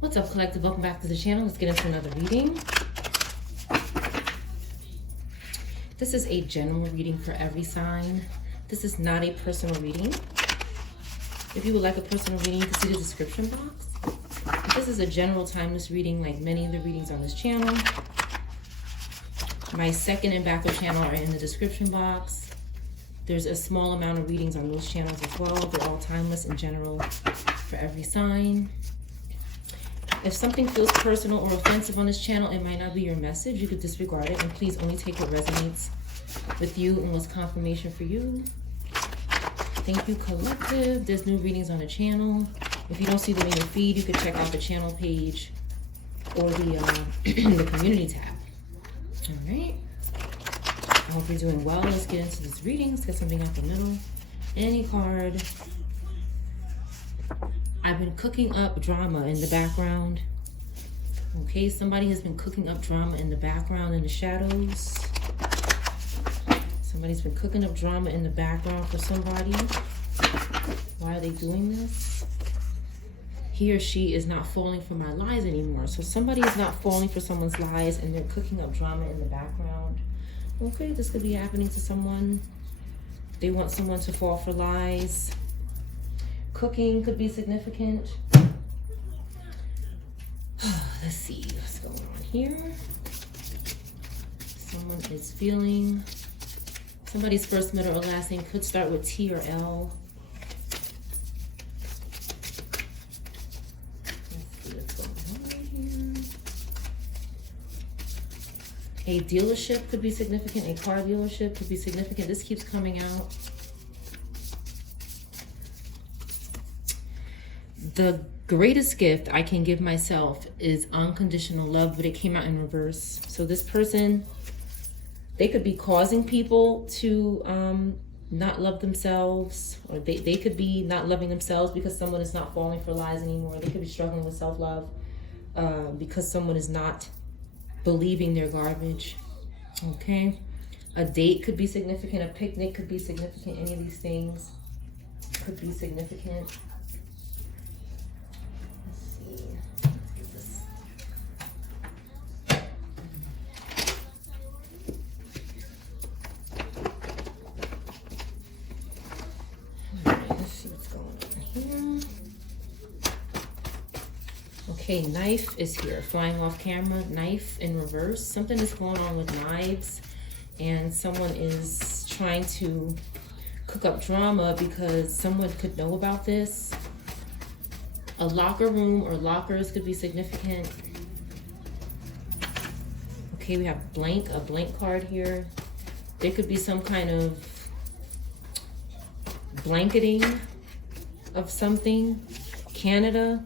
What's up, collective? Welcome back to the channel. Let's get into another reading. This is a general reading for every sign. This is not a personal reading. If you would like a personal reading, you can see the description box. This is a general timeless reading like many of the readings on this channel. My second and backup channel are in the description box. There's a small amount of readings on those channels as well. They're all timeless and general for every sign. If something feels personal or offensive on this channel, it might not be your message. You could disregard it, and please only take what resonates with you and what's confirmation for you. Thank you, collective. There's new readings on the channel. If you don't see them in your feed, you can check out the channel page or the the community tab. All right. I hope you're doing well. Let's get into this reading. Let's get something out the middle. Any card. I've been cooking up drama in the background. Okay, somebody has been cooking up drama in the background in the shadows. Somebody's been cooking up drama in the background for somebody. Why are they doing this? He or she is not falling for my lies anymore. So somebody is not falling for someone's lies and they're cooking up drama in the background. Okay, this could be happening to someone. They want someone to fall for lies. Cooking could be significant. Let's see what's going on here. Someone is feeling. Somebody's first, middle, or last name could start with T or L. Let's see what's going on here. A dealership could be significant. A car dealership could be significant. This keeps coming out. The greatest gift I can give myself is unconditional love, but it came out in reverse. So this person, they could be causing people to not love themselves, or they could be not loving themselves because someone is not falling for lies anymore. They could be struggling with self-love because someone is not believing their garbage. Okay. A date could be significant. A picnic could be significant. Any of these things could be significant. Okay, knife is here, flying off camera, knife in reverse. Something is going on with knives, and someone is trying to cook up drama because someone could know about this. A locker room or lockers could be significant. Okay, we have a blank card here. There could be some kind of blanketing of something. Canada.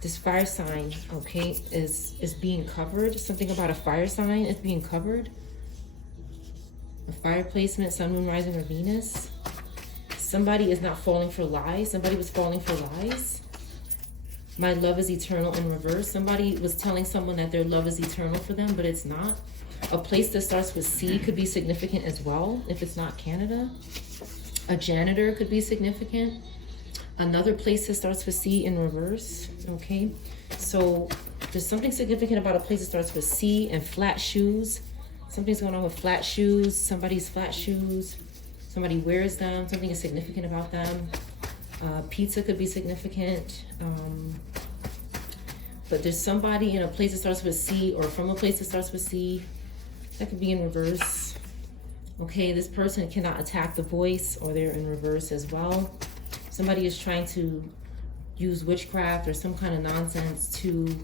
This fire sign, okay, is being covered. Something about a fire sign is being covered. A fire placement, sun, moon, rising, or Venus. Somebody is not falling for lies. Somebody was falling for lies. My love is eternal in reverse. Somebody was telling someone that their love is eternal for them, but it's not. A place that starts with C could be significant as well, if it's not Canada. A janitor could be significant. Another place that starts with C in reverse, okay? So there's something significant about a place that starts with C and flat shoes. Something's going on with flat shoes, somebody's flat shoes. Somebody wears them, something is significant about them. Pizza could be significant. But there's somebody in a place that starts with C or from a place that starts with C. That could be in reverse. Okay, this person cannot attack the voice, or they're in reverse as well. Somebody is trying to use witchcraft or some kind of nonsense to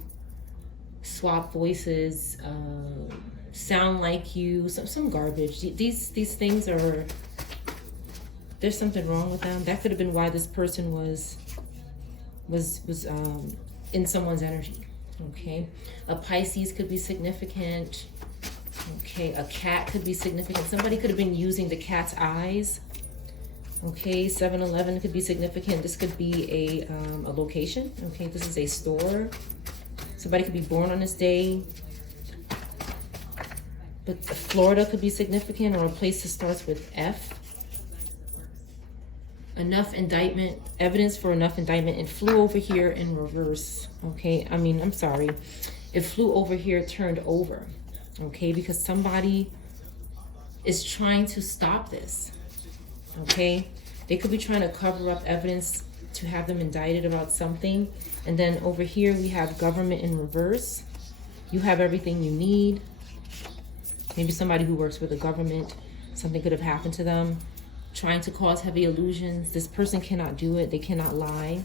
swap voices, sound like you, some garbage. These things are, there's something wrong with them. That could have been why this person was in someone's energy. Okay, a Pisces could be significant. Okay, a cat could be significant. Somebody could have been using the cat's eyes. Okay, 7-Eleven could be significant. This could be a location. Okay, this is a store. Somebody could be born on this day. But Florida could be significant, or a place that starts with F. enough indictment, evidence for enough indictment, and flew over here in reverse. Okay, I mean, I'm sorry. It flew over here, turned over. Okay, because somebody is trying to stop this. Okay, they could be trying to cover up evidence to have them indicted about something. And then over here we have government in reverse. You have everything you need. Maybe somebody who works with the government, something could have happened to them. Trying to cause heavy illusions. This person cannot do it. They cannot lie.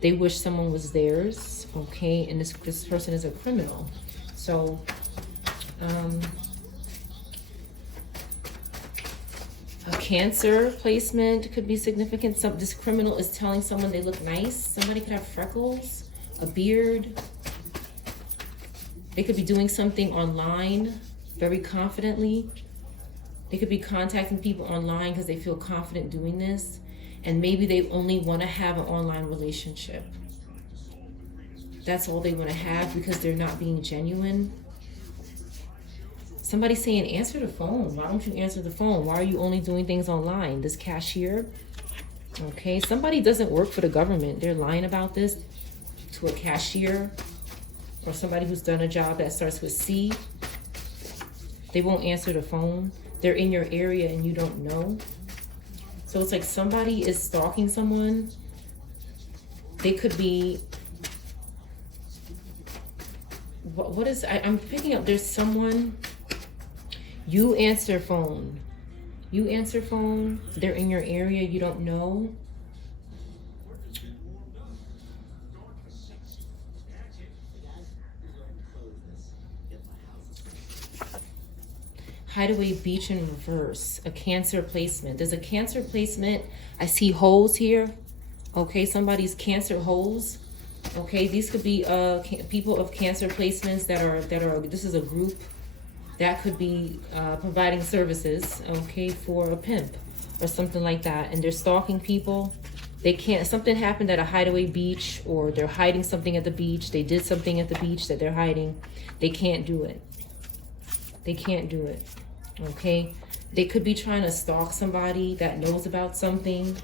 They wish someone was theirs. Okay, and this person is a criminal. So a Cancer placement could be significant. This criminal is telling someone they look nice. Somebody could have freckles, a beard. They could be doing something online very confidently. They could be contacting people online because they feel confident doing this. And maybe they only want to have an online relationship. That's all they want to have because they're not being genuine. Somebody's saying, answer the phone. Why don't you answer the phone? Why are you only doing things online? This cashier. Okay, somebody doesn't work for the government. They're lying about this to a cashier or somebody who's done a job that starts with C. They won't answer the phone. They're in your area and you don't know. So it's like somebody is stalking someone. They could be, what is, I'm picking up, there's someone, you answer phone. You answer phone, they're in your area, you don't know. Hideaway Beach in reverse, a Cancer placement. There's a Cancer placement. I see holes here. Okay, somebody's Cancer holes. Okay, these could be people of Cancer placements that are, this is a group that could be providing services, okay, for a pimp or something like that. And they're stalking people. They can't, something happened at a Hideaway Beach, or they're hiding something at the beach. They did something at the beach that they're hiding. They can't do it. They can't do it. Okay, they could be trying to stalk somebody that knows about something,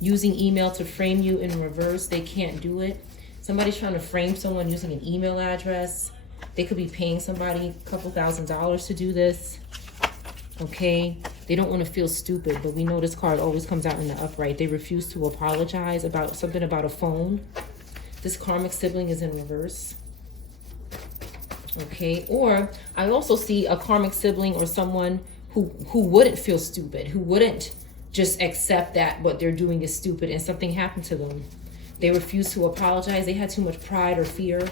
using email to frame you in reverse. They can't do it. Somebody's trying to frame someone using an email address. They could be paying somebody a couple $1,000s to do this. Okay, they don't want to feel stupid, but we know this card always comes out in the upright. They refuse to apologize about something about a phone. This karmic sibling is in reverse. Okay, or I also see a karmic sibling or someone who wouldn't feel stupid, who wouldn't just accept that what they're doing is stupid and something happened to them. They refuse to apologize. They had too much pride or fear.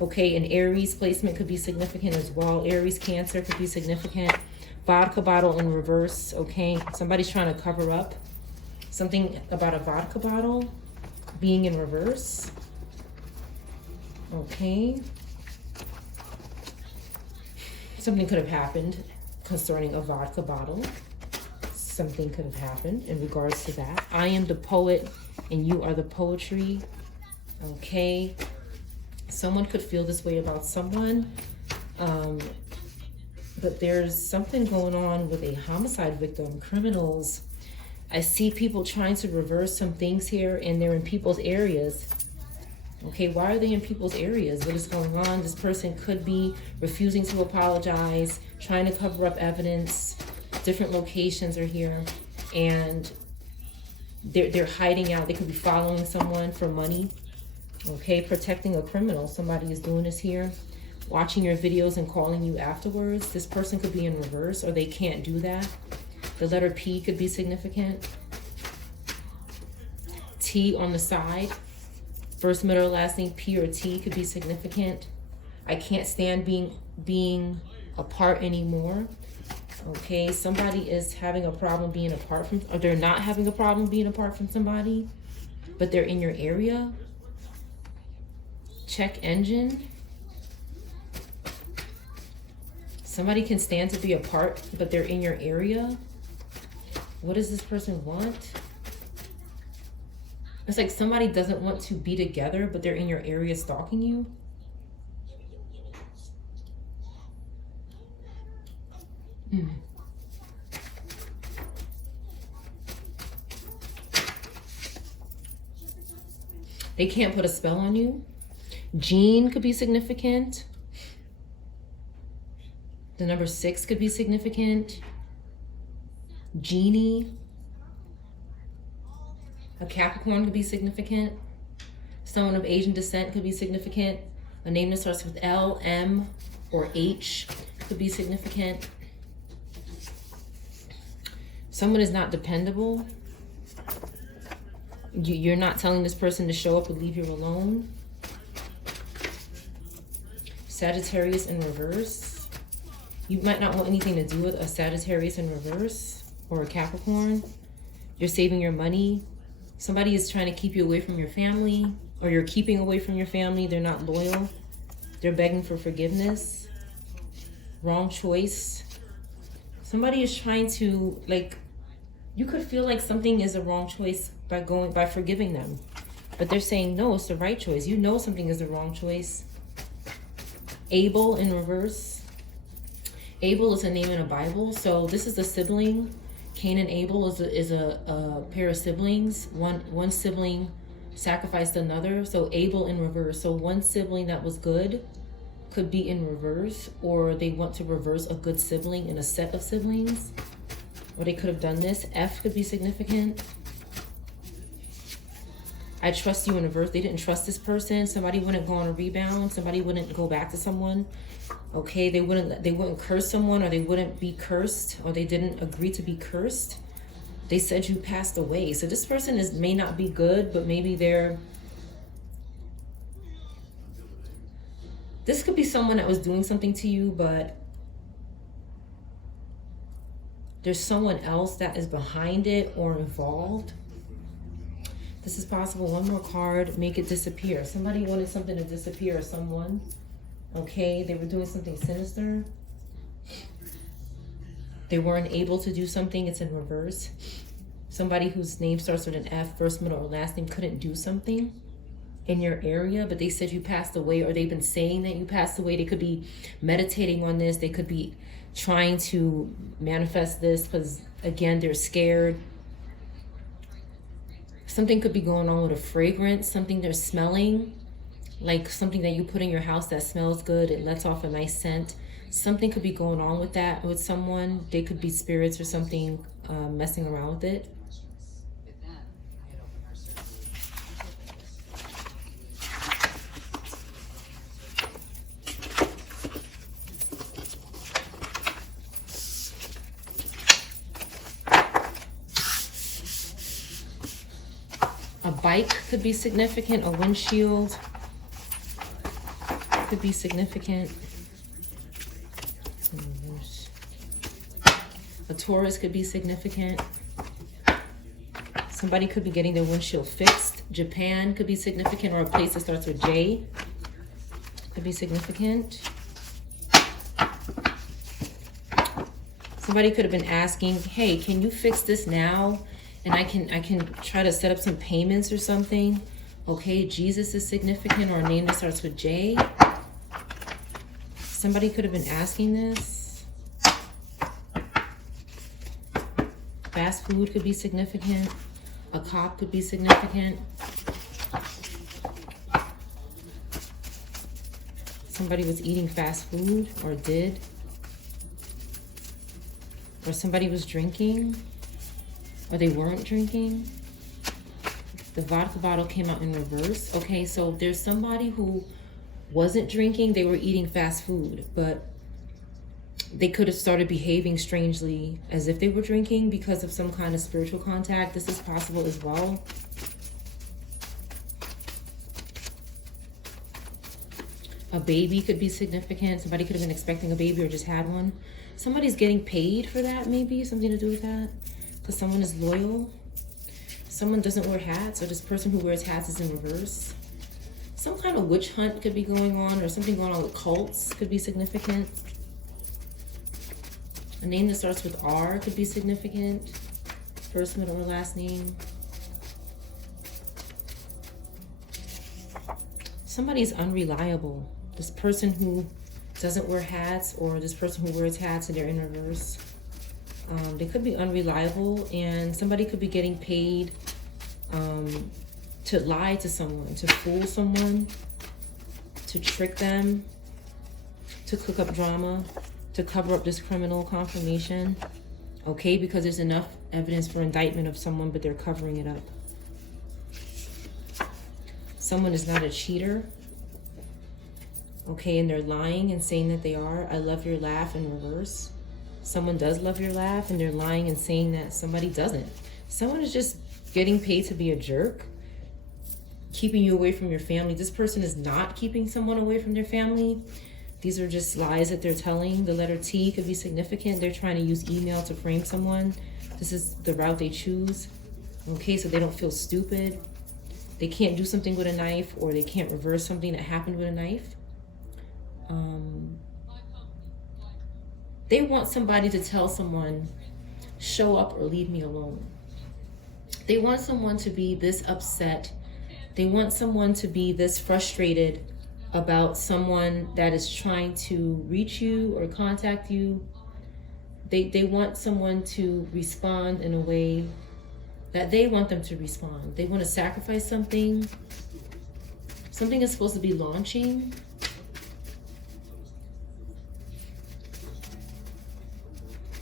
Okay, an Aries placement could be significant as well. Aries Cancer could be significant. Vodka bottle in reverse. Okay, somebody's trying to cover up something about a vodka bottle being in reverse. Okay. Something could have happened concerning a vodka bottle. Something could have happened in regards to that. I am the poet and you are the poetry. Okay. Someone could feel this way about someone. But there's something going on with a homicide victim, criminals. I see people trying to reverse some things here, and they're in people's areas. Okay, why are they in people's areas? What is going on? This person could be refusing to apologize, trying to cover up evidence. Different locations are here, and they're hiding out. They could be following someone for money. Okay, protecting a criminal. Somebody is doing this here. Watching your videos and calling you afterwards. This person could be in reverse, or they can't do that. The letter P could be significant. T on the side. First, middle, last name, P or T could be significant. I can't stand being apart anymore. Okay, somebody is having a problem being apart from, or they're not having a problem being apart from somebody, but they're in your area. Check engine. Somebody can stand to be apart, but they're in your area. What does this person want? It's like somebody doesn't want to be together, but they're in your area stalking you. They can't put a spell on you. Gene could be significant. The number 6 could be significant. Genie. A Capricorn could be significant. Someone of Asian descent could be significant. A name that starts with L, M, or H could be significant. Someone is not dependable. You're not telling this person to show up and leave you alone. Sagittarius in reverse. You might not want anything to do with a Sagittarius in reverse or a Capricorn. You're saving your money. Somebody is trying to keep you away from your family, or you're keeping away from your family. They're not loyal. They're begging for forgiveness. Wrong choice. Somebody is trying to, like, you could feel like something is a wrong choice by forgiving them. But they're saying, no, it's the right choice. You know something is the wrong choice. Abel in reverse. Abel is a name in a Bible. So this is a sibling. Cain and Abel is a pair of siblings. One sibling sacrificed another. So Abel in reverse. So one sibling that was good could be in reverse, or they want to reverse a good sibling in a set of siblings. Or they could have done this. F could be significant. I trust you in reverse. They didn't trust this person. Somebody wouldn't go on a rebound. Somebody wouldn't go back to someone. Okay, they wouldn't curse someone, or they wouldn't be cursed, or they didn't agree to be cursed. They said you passed away. So this person may not be good, but maybe this could be someone that was doing something to you, but there's someone else that is behind it or involved. This is possible. One more card. Make it disappear. Somebody wanted something to disappear, or someone. Okay, they were doing something sinister. They weren't able to do something. It's in reverse. Somebody whose name starts with an F, first, middle, or last name, couldn't do something in your area, but they said you passed away, or they've been saying that you passed away. They could be meditating on this. They could be trying to manifest this because, again, they're scared. Something could be going on with a fragrance, something they're smelling, like something that you put in your house that smells good. It lets off a nice scent. Something could be going on with that with someone. They could be spirits or something messing around with it. A bike could be significant. A windshield could be significant. A Taurus could be significant. Somebody could be getting their windshield fixed. Japan could be significant, or a place that starts with J could be significant. Somebody could have been asking, hey, can you fix this now? And I can try to set up some payments or something. Okay, Jesus is significant, or a name that starts with J. Somebody could have been asking this. Fast food could be significant. A cop could be significant. Somebody was eating fast food, or did. Or somebody was drinking, or they weren't drinking. The vodka bottle came out in reverse. Okay, so there's somebody who wasn't drinking. They were eating fast food, but they could have started behaving strangely as if they were drinking because of some kind of spiritual contact. This is possible as well. A baby could be significant. Somebody could have been expecting a baby or just had one. Somebody's getting paid for that, maybe. Something to do with that. Because someone is loyal. Someone doesn't wear hats, or this person who wears hats is in reverse. Some kind of witch hunt could be going on, or something going on with cults could be significant. A name that starts with R could be significant. First, middle, or last name. Somebody's unreliable. This person who doesn't wear hats, or this person who wears hats and they're in reverse. They could be unreliable, and somebody could be getting paid to lie to someone, to fool someone, to trick them, to cook up drama, to cover up this criminal confirmation, okay? Because there's enough evidence for indictment of someone, but they're covering it up. Someone is not a cheater, okay? And they're lying and saying that they are. I love your laugh in reverse. Someone does love your laugh and they're lying and saying that somebody doesn't. Someone is just getting paid to be a jerk, keeping you away from your family. This person is not keeping someone away from their family. These are just lies that they're telling. The letter T could be significant. They're trying to use email to frame someone. This is the route they choose. Okay, so they don't feel stupid. They can't do something with a knife, or they can't reverse something that happened with a knife. They want somebody to tell someone, show up or leave me alone. They want someone to be this upset. They want someone to be this frustrated about someone that is trying to reach you or contact you. They want someone to respond in a way that they want them to respond. They want to sacrifice something. Something is supposed to be launching.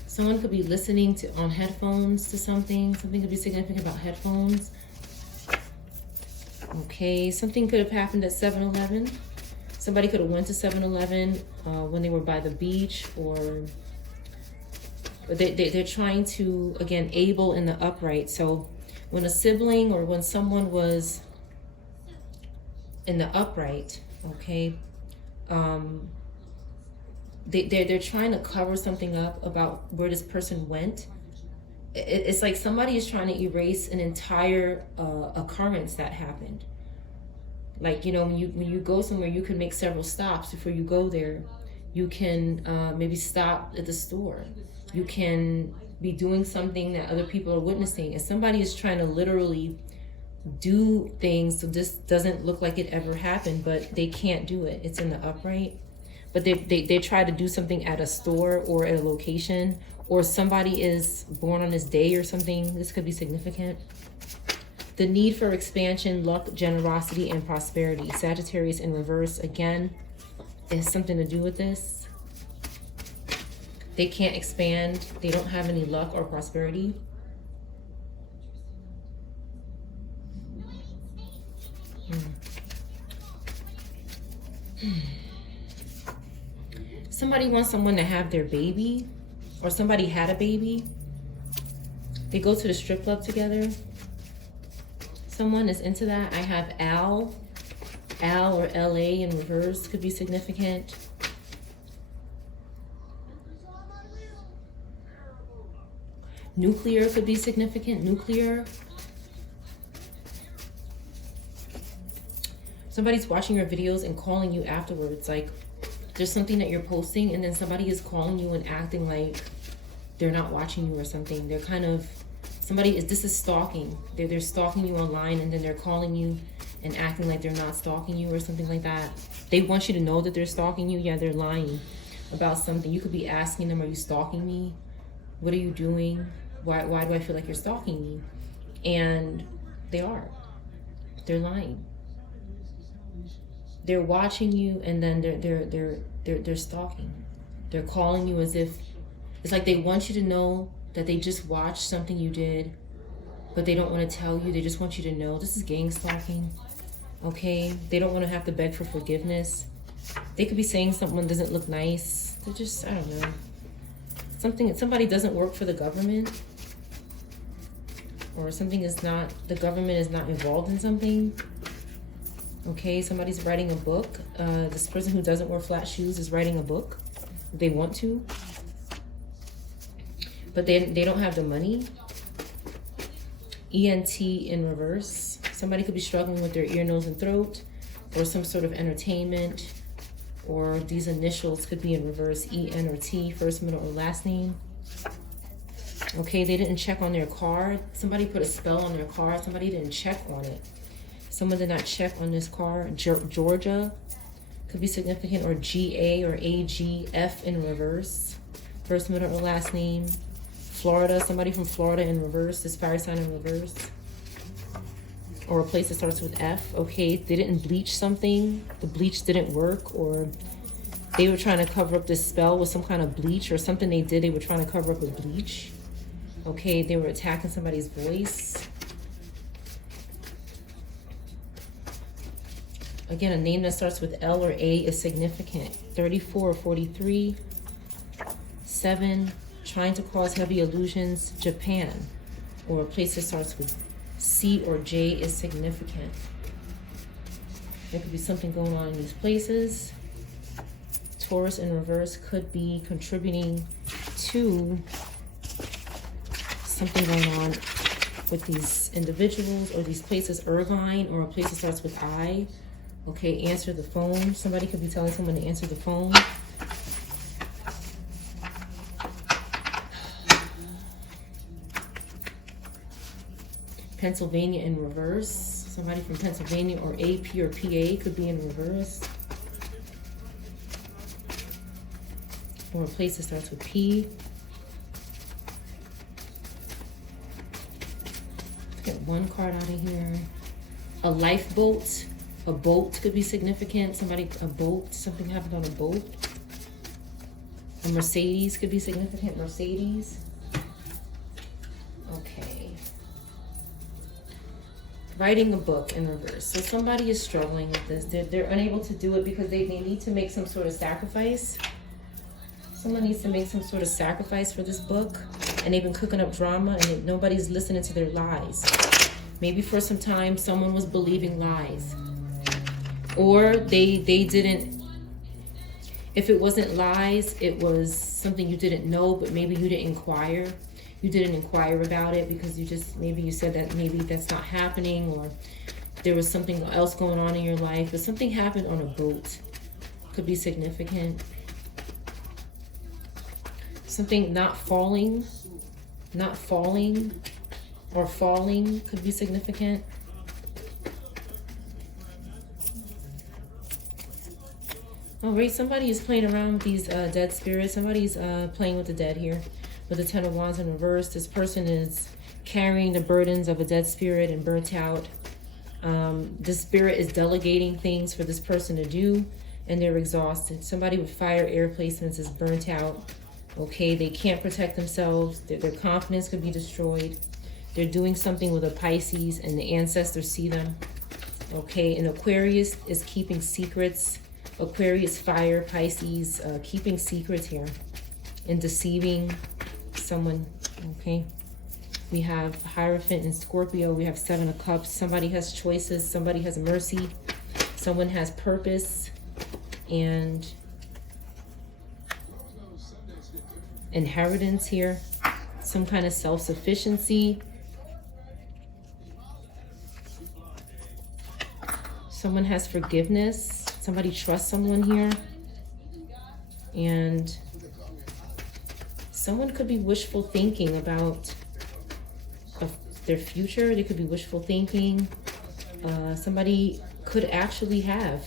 Someone could be listening to on headphones to something. Something could be significant about headphones. Okay, something could have happened at 7-Eleven. Somebody could have went to 7-Eleven when they were by the beach, or they're trying to, again, able in the upright. So when a sibling or when someone was in the upright, okay, they're trying to cover something up about where this person went. It's like somebody is trying to erase an entire occurrence that happened. Like, you know, when you go somewhere, you can make several stops before you go there. You can maybe stop at the store. You can be doing something that other people are witnessing. And somebody is trying to literally do things so this doesn't look like it ever happened, but they can't do it. It's in the upright. But they try to do something at a store or at a location, or somebody is born on this day or something. This could be significant. The need for expansion, luck, generosity, and prosperity. Sagittarius in reverse, again, has something to do with this. They can't expand. They don't have any luck or prosperity. Somebody wants someone to have their baby, or somebody had a baby. They go to the strip club together. Someone is into that. I have Al or LA in reverse could be significant. Nuclear could be significant. Nuclear. Somebody's watching your videos and calling you afterwards. Like, there's something that you're posting and then somebody is calling you and acting like they're not watching you or something. They're kind of, this is stalking. They're stalking you online, and then they're calling you and acting like they're not stalking you or something like that. They want you to know that they're stalking you. Yeah, they're lying about something. You could be asking them, are you stalking me? What are you doing? Why do I feel like you're stalking me? And they are. They're lying. They're watching you, and then they're stalking. They're calling you as if, it's like they want you to know that they just watched something you did, but they don't want to tell you. They just want you to know. This is gang stalking, okay? They don't want to have to beg for forgiveness. They could be saying someone doesn't look nice. They're just, I don't know. Somebody doesn't work for the government, or something is not, the government is not involved in something. Okay, somebody's writing a book. This person who doesn't wear flat shoes is writing a book. They want to, but they don't have the money. ENT in reverse. Somebody could be struggling with their ear, nose, and throat, or some sort of entertainment, or these initials could be in reverse, EN or T, first, middle, or last name. Okay, they didn't check on their car. Somebody put a spell on their car. Somebody didn't check on it. Someone did not check on this car. Georgia could be significant, or GA or AGF in reverse, first, middle, or last name. Florida, somebody from Florida in reverse, this fire sign in reverse. or a place that starts with F, okay? They didn't bleach something, the bleach didn't work, or they were trying to cover up this spell with some kind of bleach or something they did, they were trying to cover up with bleach. Okay, they were attacking somebody's voice. Again, a name that starts with L or A is significant. 34 or 43. 7, trying to cause heavy illusions, Japan. Or a place that starts with C or J is significant. There could be something going on in these places. Taurus in reverse could be contributing to something going on with these individuals or these places. Irvine, or a place that starts with I. Okay, answer the phone. Somebody could be telling someone to answer the phone. Pennsylvania in reverse. Somebody from Pennsylvania or AP or PA could be in reverse. Or a place that starts with P. Let's get one card out of here. A lifeboat. A boat could be significant. A boat. Something happened on a boat. A Mercedes could be significant. Mercedes. Okay. Writing a book in reverse. So somebody is struggling with this. They're unable to do it because they need to make some sort of sacrifice. Someone needs to make some sort of sacrifice for this book. And they've been cooking up drama and nobody's listening to their lies. Maybe for some time someone was believing lies. Or they didn't, if it wasn't lies, it was something you didn't know, but maybe you didn't inquire. You didn't inquire about it because maybe you said that maybe that's not happening, or there was something else going on in your life, but something happened on a boat. Could be significant. Something not falling, or falling could be significant. All right, somebody is playing around with these dead spirits. Somebody's playing with the dead here with the 10 of Wands in reverse. This person is carrying the burdens of a dead spirit and burnt out. This spirit is delegating things for this person to do, and they're exhausted. Somebody with fire air placements is burnt out. Okay, they can't protect themselves. Their confidence could be destroyed. They're doing something with a Pisces, and the ancestors see them. Okay, an Aquarius is keeping secrets. Aquarius, fire, Pisces, keeping secrets here and deceiving someone. Okay, we have Hierophant and Scorpio. We have 7 of Cups. Somebody has choices. Somebody has mercy. Someone has purpose and inheritance here. Some kind of self-sufficiency. Someone has forgiveness. Somebody trusts someone here. And someone could be wishful thinking about their future. They could be wishful thinking. Somebody could actually have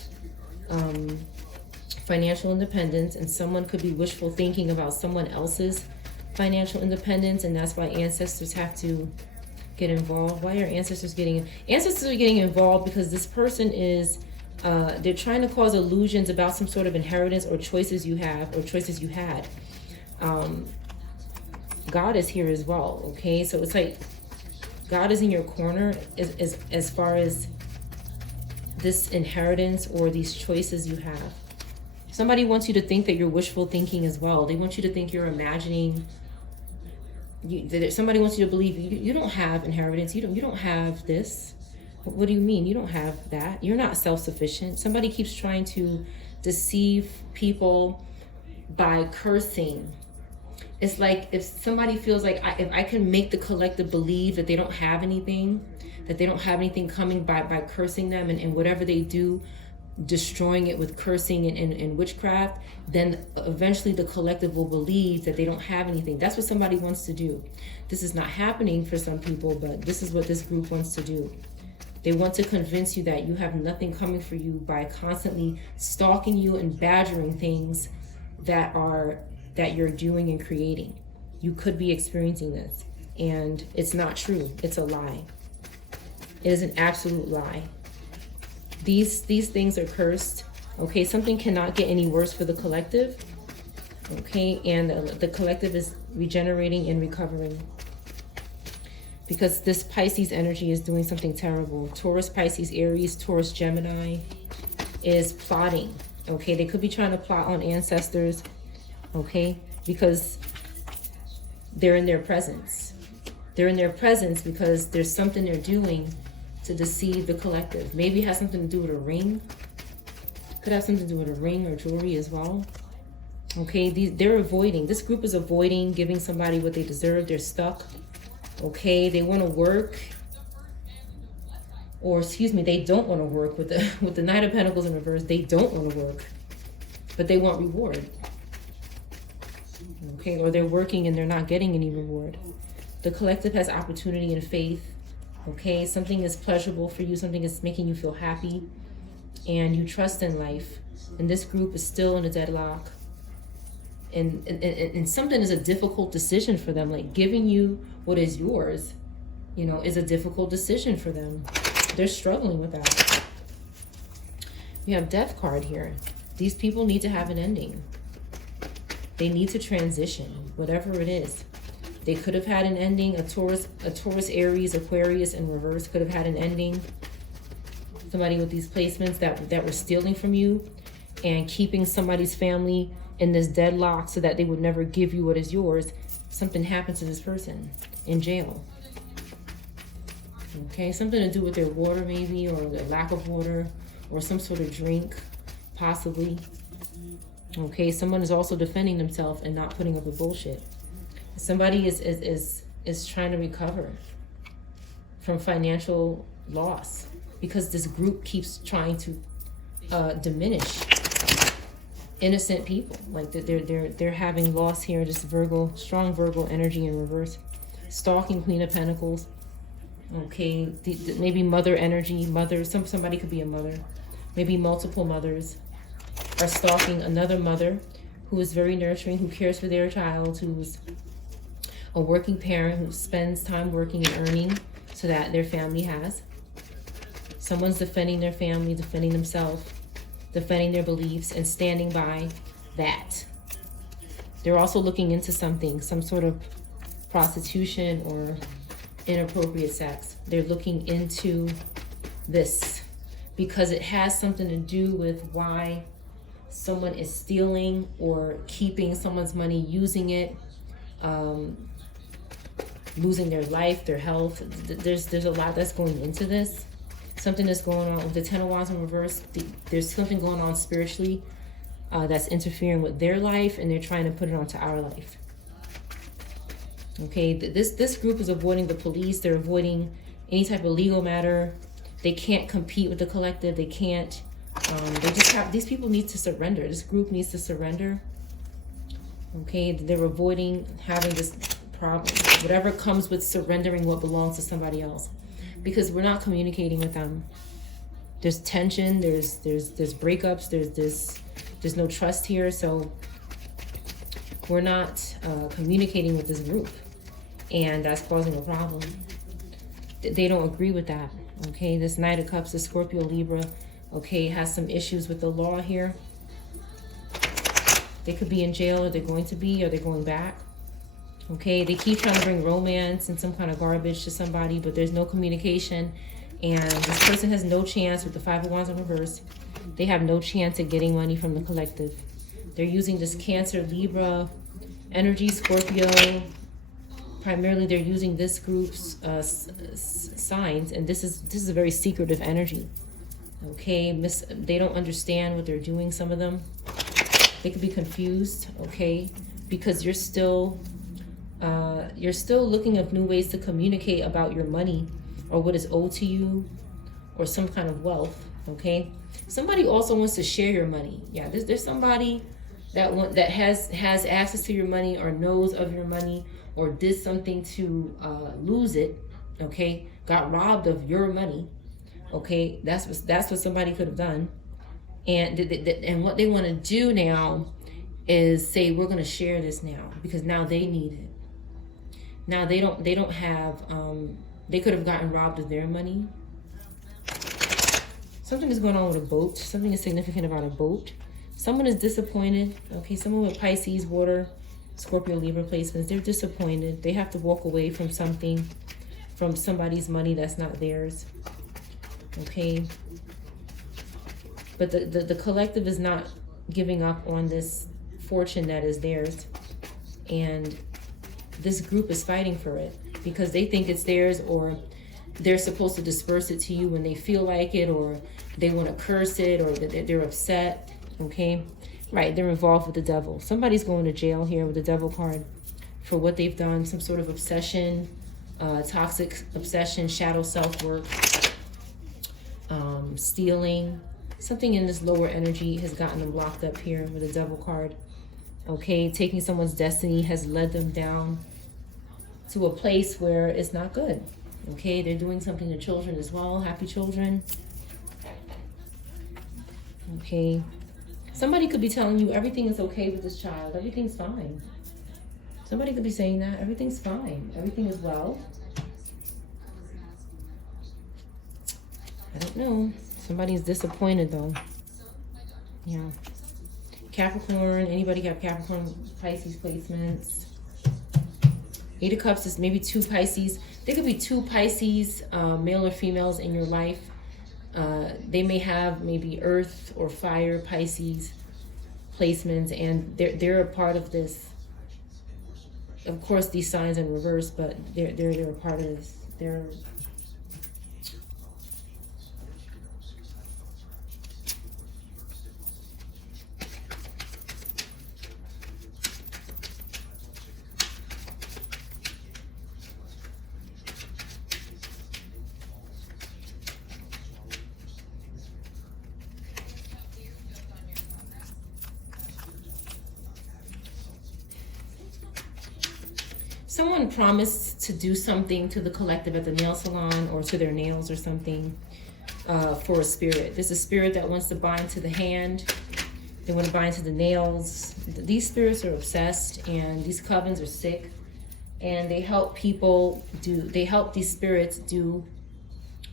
financial independence, and someone could be wishful thinking about someone else's financial independence, and that's why ancestors have to get involved. Why are ancestors getting involved? Because this person is they're trying to cause illusions about some sort of inheritance or choices you have or choices you had. God is here as well. Okay, so it's like God is in your corner as far as this inheritance or these choices you have. Somebody wants you to think that you're wishful thinking as well. They want you to think you're imagining. Somebody wants you to believe you don't have inheritance. You don't have this. What do you mean? You don't have that. You're not self-sufficient. Somebody keeps trying to deceive people by cursing. It's like if somebody feels like if I can make the collective believe that they don't have anything, coming by cursing them and whatever they do, destroying it with cursing and witchcraft, then eventually the collective will believe that they don't have anything. That's what somebody wants to do. This is not happening for some people, but this is what this group wants to do. They want to convince you that you have nothing coming for you by constantly stalking you and badgering things that you're doing and creating. You could be experiencing this, and it's not true. It's a lie. It is an absolute lie. These things are cursed. Okay, something cannot get any worse for the collective. Okay, and the collective is regenerating and recovering. Because this Pisces energy is doing something terrible. Taurus, Pisces, Aries, Taurus, Gemini is plotting. Okay, they could be trying to plot on ancestors. Okay, because they're in their presence. They're in their presence because there's something they're doing to deceive the collective. Maybe it has something to do with a ring. Could have something to do with a ring or jewelry as well. Okay, they're avoiding. This group is avoiding giving somebody what they deserve. They're stuck. Okay, they want to work, or excuse me, they don't want to work with the Knight of Pentacles in reverse. They don't want to work, but they want reward. Okay, or they're working and they're not getting any reward. The collective has opportunity and faith. Okay, something is pleasurable for you, something is making you feel happy, and you trust in life. And this group is still in a deadlock. And something is a difficult decision for them, like giving you what is yours, you know, is a difficult decision for them. They're struggling with that. You have Death card here. These people need to have an ending. They need to transition, whatever it is. They could have had an ending. A Taurus, Aries, Aquarius in reverse could have had an ending. Somebody with these placements that were stealing from you and keeping somebody's family in this deadlock so that they would never give you what is yours. Something happened to this person in jail. Okay, something to do with their water maybe, or their lack of water, or some sort of drink, possibly. Okay, someone is also defending themselves and not putting up with bullshit. Somebody is trying to recover from financial loss because this group keeps trying to diminish innocent people. Like they're having loss here. This Virgo, strong Virgo energy in reverse. Stalking Queen of Pentacles. Okay, maybe mother energy. Somebody could be a mother. Maybe multiple mothers are stalking another mother who is very nurturing, who cares for their child, who's a working parent, who spends time working and earning so that their family has. Someone's defending their family, defending themselves, defending their beliefs, and standing by that. They're also looking into something, some sort of prostitution or inappropriate sex. They're looking into this because it has something to do with why someone is stealing or keeping someone's money, using it, losing their life, their health. There's a lot that's going into this. Something that's going on with the Ten of Wands in reverse. There's something going on spiritually that's interfering with their life, and they're trying to put it onto our life. Okay, this group is avoiding the police. They're avoiding any type of legal matter. They can't compete with the collective. They can't. They just have. These people need to surrender. This group needs to surrender. Okay, they're avoiding having this problem. Whatever comes with surrendering what belongs to somebody else, because we're not communicating with them. There's tension. There's breakups. There's no trust here. So we're not communicating with this group, and that's causing a problem. They don't agree with that. Okay, this Knight of Cups, the Scorpio, Libra, okay, has some issues with the law here. They could be in jail, or they're going to be, or they're going back. Okay, they keep trying to bring romance and some kind of garbage to somebody, but there's no communication, and this person has no chance with the Five of Wands in reverse. They have no chance at getting money from the collective. They're using this Cancer, Libra energy, Scorpio. Primarily, they're using this group's signs, and this is a very secretive energy. Okay, they don't understand what they're doing. Some of them, they could be confused. Okay, because you're still looking at new ways to communicate about your money or what is owed to you, or some kind of wealth. Okay, somebody also wants to share your money. Yeah, there's somebody that has access to your money, or knows of your money, or did something to lose it. Okay, got robbed of your money. Okay, that's what somebody could have done, and what they want to do now is say, we're going to share this now, because now they need it. Now they don't have. They could have gotten robbed of their money, Something is going on with a boat. Something is significant about a boat. Someone is disappointed. Okay, someone with Pisces, water, Scorpio, Libra placements. They're disappointed. They have to walk away from something, from somebody's money that's not theirs. Okay. But the collective is not giving up on this fortune that is theirs. And this group is fighting for it because they think it's theirs, or they're supposed to disperse it to you when they feel like it, or they want to curse it, or they're upset. Okay, right, they're involved with the devil. Somebody's going to jail here with the devil card for what they've done. Some sort of obsession, toxic obsession, shadow self-work, stealing. Something in this lower energy has gotten them locked up here with the devil card. Okay, taking someone's destiny has led them down to a place where it's not good. Okay, they're doing something to children as well. Happy children. Okay, somebody could be telling you everything is okay with this child. Everything's fine. Somebody could be saying that everything's fine. Everything is well. I don't know. Somebody's disappointed though. Yeah. Capricorn, anybody got Capricorn, Pisces placements? Eight of Cups is maybe two Pisces. There could be two Pisces, male or females in your life. They may have maybe Earth or Fire Pisces placements, and they're a part of this. Of course, these signs in reverse, but they're a part of this. They're someone promised to do something to the collective at the nail salon or to their nails or something for a spirit. There's a spirit that wants to bind to the hand. They want to bind to the nails. These spirits are obsessed, and these covens are sick, and they help people do, they help these spirits do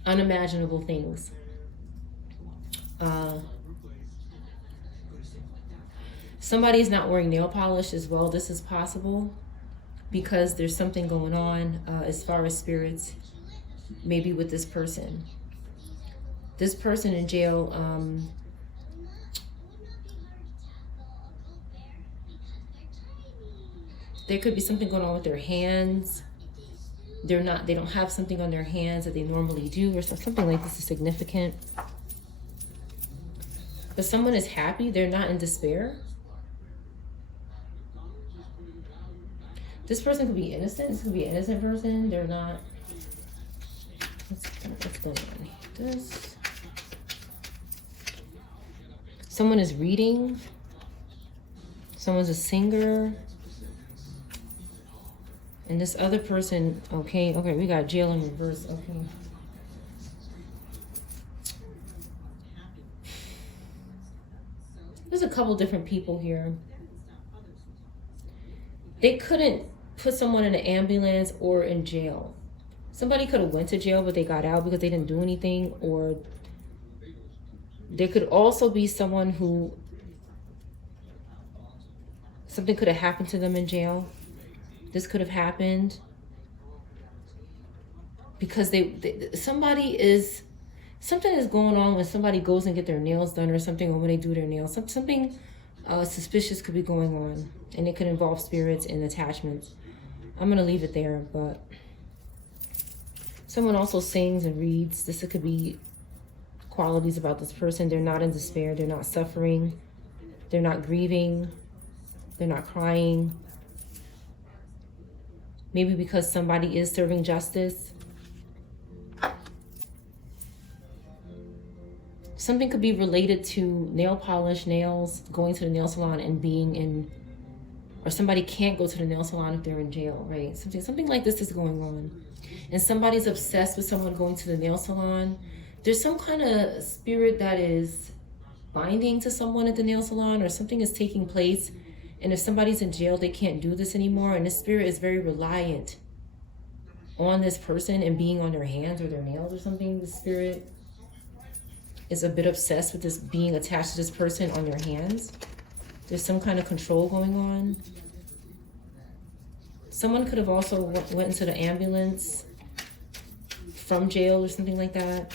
unimaginable things. Somebody is not wearing nail polish as well. This is possible, because there's something going on as far as spirits, maybe with this person. This person in jail, there could be something going on with their hands. They don't have something on their hands that they normally do, or something like this is significant. But someone is happy, they're not in despair. This person could be innocent. This could be an innocent person. They're not. What's going on here? This. Someone is reading. Someone's a singer. And this other person, okay, we got jail in reverse, okay. There's a couple different people here. They couldn't put someone in an ambulance or in jail. Somebody could have went to jail, but they got out because they didn't do anything. Or there could also be someone who, something could have happened to them in jail. This could have happened because something is going on when somebody goes and get their nails done or something, or when they do their nails. Something suspicious could be going on, and it could involve spirits and attachments. I'm going to leave it there, but someone also sings and reads. This could be qualities about this person. They're not in despair. They're not suffering. They're not grieving. They're not crying. Maybe because somebody is serving justice. Something could be related to nail polish, nails, going to the nail salon and being in, or somebody can't go to the nail salon if they're in jail, right? Something like this is going on. And somebody's obsessed with someone going to the nail salon. There's some kind of spirit that is binding to someone at the nail salon, or something is taking place. And if somebody's in jail, they can't do this anymore. And the spirit is very reliant on this person and being on their hands or their nails or something. The spirit, is a bit obsessed with this being attached to this person on their hands. There's some kind of control going on. Someone could have also went into the ambulance from jail or something like that.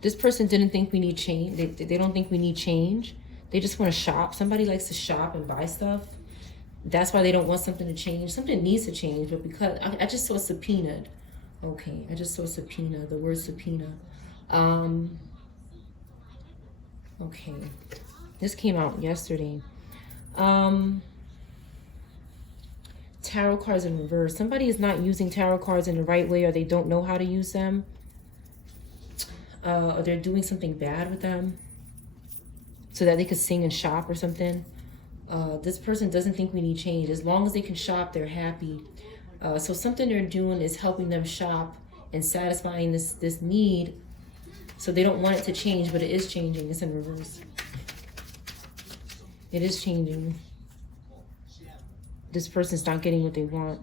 This person didn't think we need change. They don't think we need change. They just want to shop. Somebody likes to shop and buy stuff. That's why they don't want something to change. Something needs to change, but because I just saw subpoenaed. Okay, I just saw subpoena, the word subpoena. Okay, this came out yesterday. Tarot cards in reverse. Somebody is not using tarot cards in the right way, or they don't know how to use them. Or they're doing something bad with them so that they could sing and shop or something. This person doesn't think we need change. As long as they can shop, they're happy. So something they're doing is helping them shop and satisfying this need. So they don't want it to change, but it is changing. It's in reverse. It is changing. This person's not getting what they want.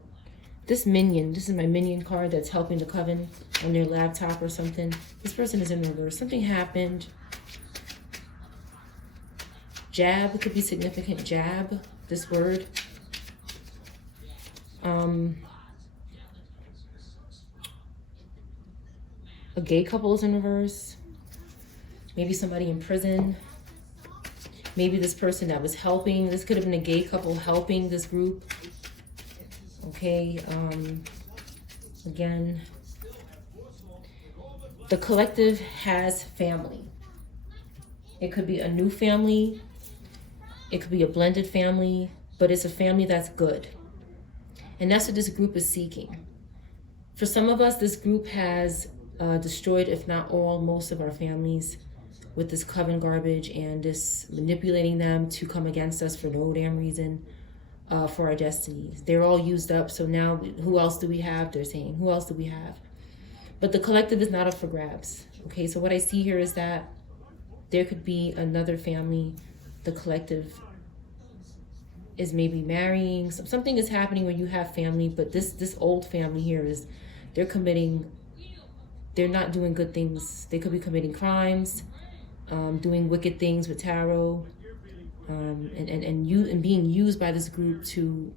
This minion, this is my minion card that's helping the coven on their laptop or something. This person is in reverse. Something happened. Jab, it could be significant. Jab, this word. A gay couple is in reverse. Maybe somebody in prison. Maybe this person that was helping. This could have been a gay couple helping this group. Okay, again, the collective has family. It could be a new family. It could be a blended family, but it's a family that's good. And that's what this group is seeking. For some of us, this group has destroyed, if not all, most of our families with this coven garbage and this manipulating them to come against us for no damn reason. For our destinies. They're all used up, so now who else do we have? They're saying, who else do we have? But the collective is not up for grabs. Okay, so what I see here is that there could be another family. The collective is maybe marrying. Something is happening where you have family, but this old family here is, they're not doing good things. They could be committing crimes, doing wicked things with tarot. And being used by this group to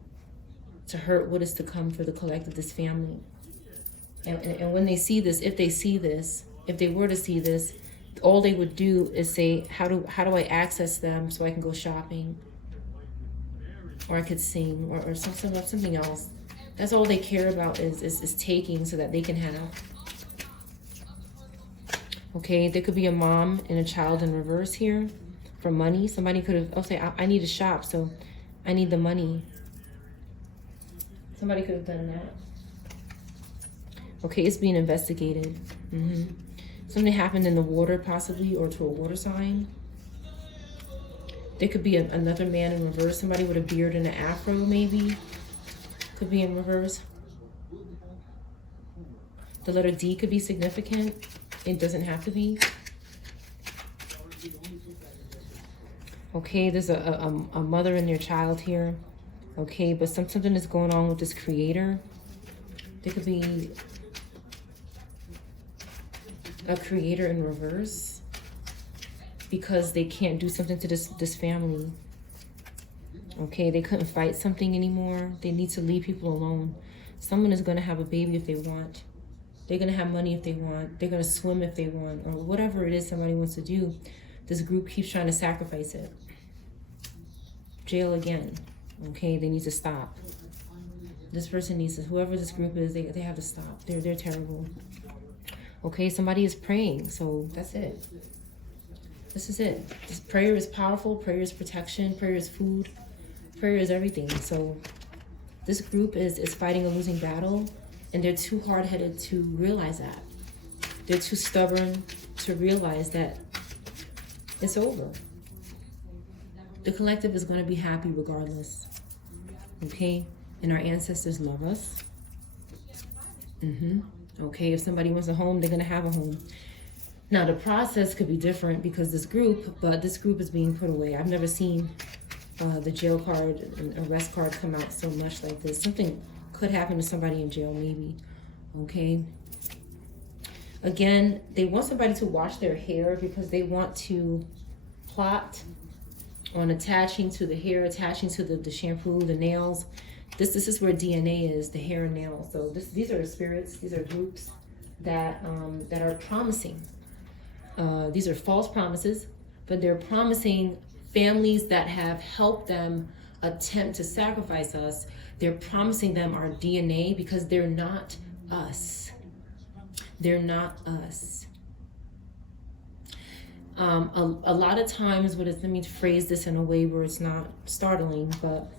hurt what is to come for the collective, this family. And when they see this, if they were to see this, all they would do is say, how do I access them so I can go shopping, or I could sing, or something else. That's all they care about is taking so that they can have. Okay, there could be a mom and a child in reverse here. For money, somebody could have, say, I need to shop, so I need the money. Somebody could have done that. Okay, it's being investigated. Something happened in the water, possibly, or to a water sign. There could be another man in reverse. Somebody with a beard and an afro, maybe. Could be in reverse. The letter D could be significant. It doesn't have to be. Okay, there's a mother and their child here. Okay, but something is going on with this creator. There could be a creator in reverse because they can't do something to this family. Okay, they couldn't fight something anymore. They need to leave people alone. Someone is going to have a baby if they want. They're going to have money if they want. They're going to swim if they want, or whatever it is somebody wants to do. This group keeps trying to sacrifice it. Jail again. Okay, they need to stop. This person needs to, whoever this group is, they have to stop. They're terrible. Okay, somebody is praying, so that's it. This is it. This prayer is powerful. Prayer is protection. Prayer is food. Prayer is everything. So this group is fighting a losing battle, and they're too hard-headed to realize that. They're too stubborn to realize that it's over. The collective is going to be happy regardless. Okay? And our ancestors love us. Okay, if somebody wants a home, they're going to have a home. Now, the process could be different because this group is being put away. I've never seen the jail card and arrest card come out so much like this. Something could happen to somebody in jail, maybe. Okay? Again, they want somebody to wash their hair because they want to plot on attaching to the hair, attaching to the shampoo, the nails. This is where DNA is, the hair and nails. So these are the spirits, these are groups that are promising. These are false promises, but they're promising families that have helped them attempt to sacrifice us. They're promising them our DNA because they're not us. They're not us. A lot of times, let me phrase this in a way where it's not startling, but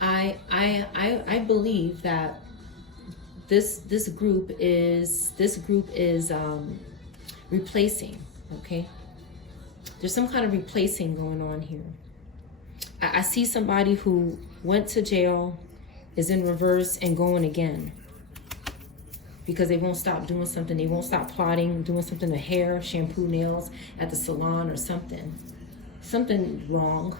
I believe that this group is replacing. Okay, there's some kind of replacing going on here. I see somebody who went to jail, is in reverse and going again. Because they won't stop doing something. They won't stop plotting, doing something to hair, shampoo, nails at the salon or something. Something wrong.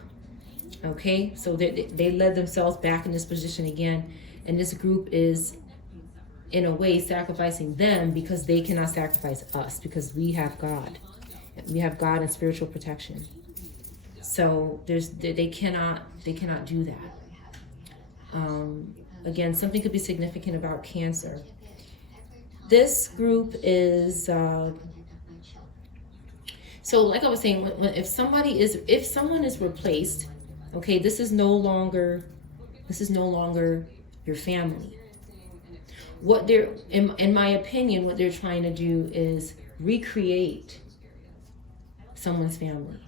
Okay? So they led themselves back in this position again. And this group is, in a way, sacrificing them because they cannot sacrifice us because we have God. We have God and spiritual protection. So they cannot do that. Again, something could be significant about Cancer. This group is so like I was saying, if someone is replaced, okay, this is no longer your family. What they're in my opinion, what they're trying to do is recreate someone's family.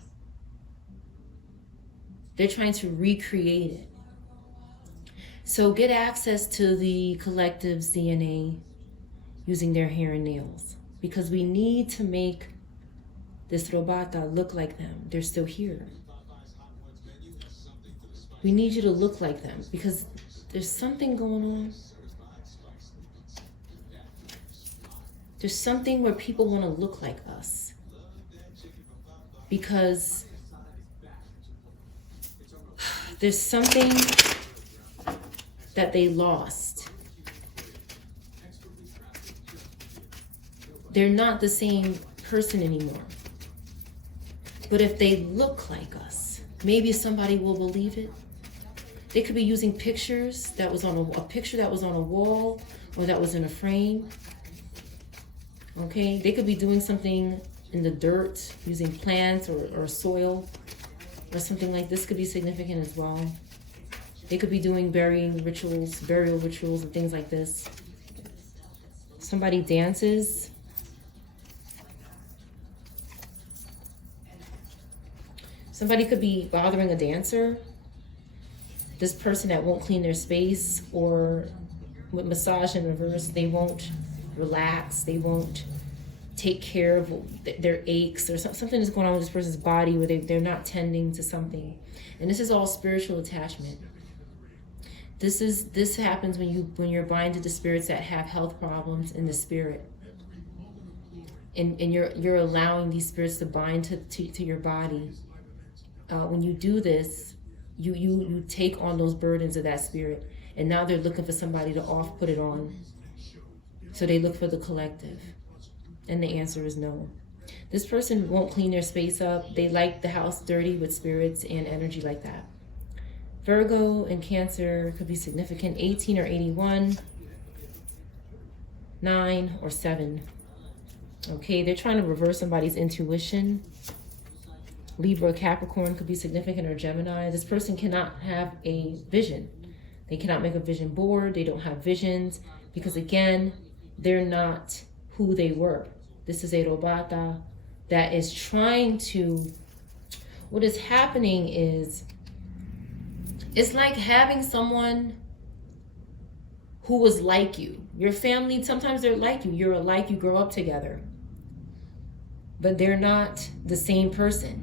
They're trying to recreate it. So get access to the collective's DNA using their hair and nails, because we need to make this robata look like them. They're still here. We need you to look like them because there's something going on. There's something where people want to look like us because there's something that they lost. They're not the same person anymore. But if they look like us, maybe somebody will believe it. They could be using pictures that was on a picture that was on a wall or that was in a frame. Okay, they could be doing something in the dirt, using plants or soil or something like this could be significant as well. They could be doing burial rituals and things like this. Somebody dances. Somebody could be bothering a dancer. This person that won't clean their space, or with massage in reverse, they won't relax. They won't take care of their aches, or something is going on with this person's body where they're not tending to something. And this is all spiritual attachment. This happens when you're binded to spirits that have health problems in the spirit. And you're allowing these spirits to bind to your body. When you do this, you take on those burdens of that spirit, and now they're looking for somebody to put it on. So they look for the collective, and the answer is no. This person won't clean their space up. They like the house dirty with spirits and energy like that. Virgo and Cancer could be significant. 18 or 81, 9 or 7. Okay, they're trying to reverse somebody's intuition. Libra, Capricorn could be significant, or Gemini. This person cannot have a vision. They cannot make a vision board. They don't have visions because, again, they're not who they were. This is a robata that is trying to, what is happening is, it's like having someone who was like you. Your family, sometimes they're like you. You're alike, you grow up together. But they're not the same person.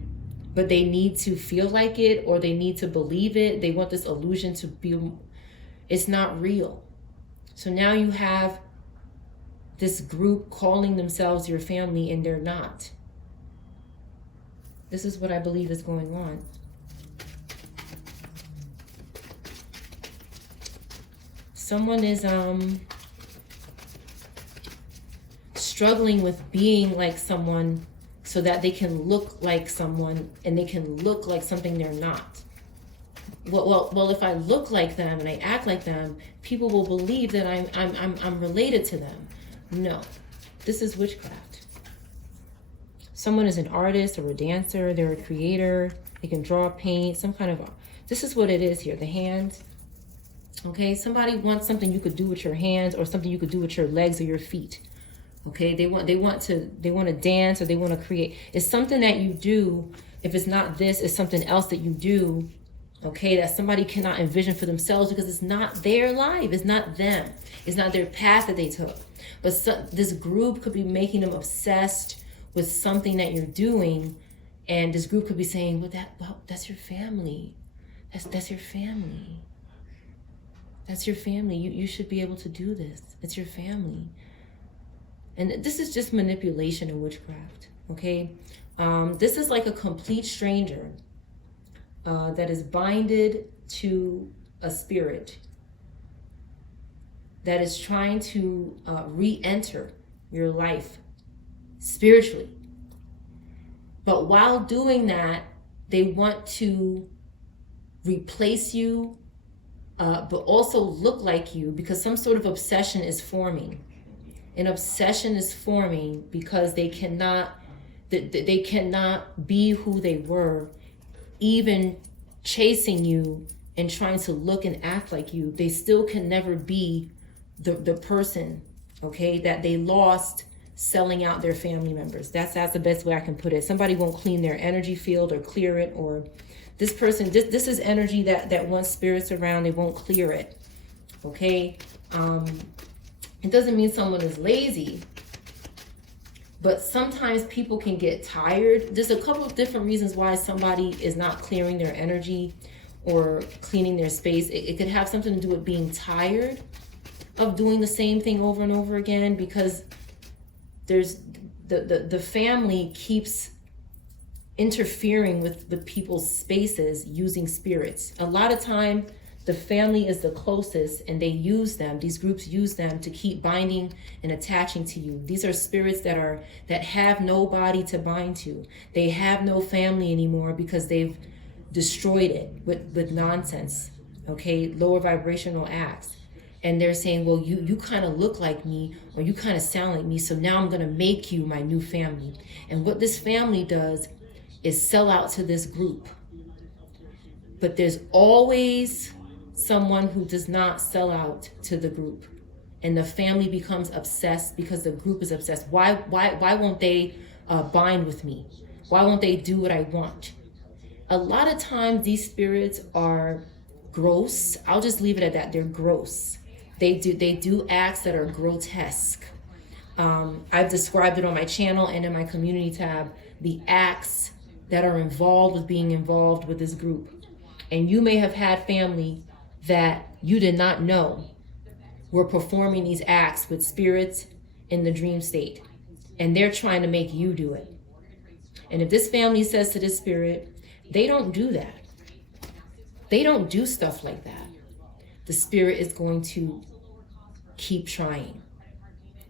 But they need to feel like it, or they need to believe it. They want this illusion to be, it's not real. So now you have this group calling themselves your family, and they're not. This is what I believe is going on. Someone is struggling with being like someone so that they can look like someone and they can look like something they're not. Well, if I look like them and I act like them, people will believe that I'm related to them. No, this is witchcraft. Someone is an artist or a dancer, they're a creator, they can draw, paint, some kind of, this is what it is here, the hands. Okay, somebody wants something you could do with your hands or something you could do with your legs or your feet. Okay, they want to dance or they want to create. It's something that you do. If it's not this, it's something else that you do. Okay, that somebody cannot envision for themselves because it's not their life. It's not them. It's not their path that they took. But this group could be making them obsessed with something that you're doing, and this group could be saying, "Well, that's your family. That's your family. That's your family. You should be able to do this. It's your family." And this is just manipulation and witchcraft. Okay, this is like a complete stranger that is binded to a spirit that is trying to re-enter your life spiritually. But while doing that, they want to replace you, but also look like you, because some sort of obsession is forming. An obsession is forming because they cannot be who they were, even chasing you and trying to look and act like you. They still can never be the person, okay, that they lost selling out their family members. That's the best way I can put it. Somebody won't clean their energy field or clear it, or this person, this is energy that wants spirits around, they won't clear it. Okay? It doesn't mean someone is lazy, but sometimes people can get tired. There's a couple of different reasons why somebody is not clearing their energy or cleaning their space. It could have something to do with being tired of doing the same thing over and over again, because there's the family keeps interfering with the people's spaces using spirits. A lot of time the family is the closest, and they use them, these groups use them to keep binding and attaching to you. These are spirits that have nobody to bind to. They have no family anymore because they've destroyed it with nonsense, okay, lower vibrational acts. And they're saying, well, you kind of look like me, or you kind of sound like me, so now I'm going to make you my new family. And what this family does is sell out to this group. But there's always someone who does not sell out to the group, and the family becomes obsessed because the group is obsessed. Why won't they bind with me? Why won't they do what I want? A lot of times these spirits are gross. I'll just leave it at that. They're gross. They do acts that are grotesque. I've described it on my channel and in my community tab, the acts that are involved with being involved with this group. And you may have had family that you did not know were performing these acts with spirits in the dream state, and they're trying to make you do it. And if this family says to this spirit, they don't do that, they don't do stuff like that, the spirit is going to keep trying.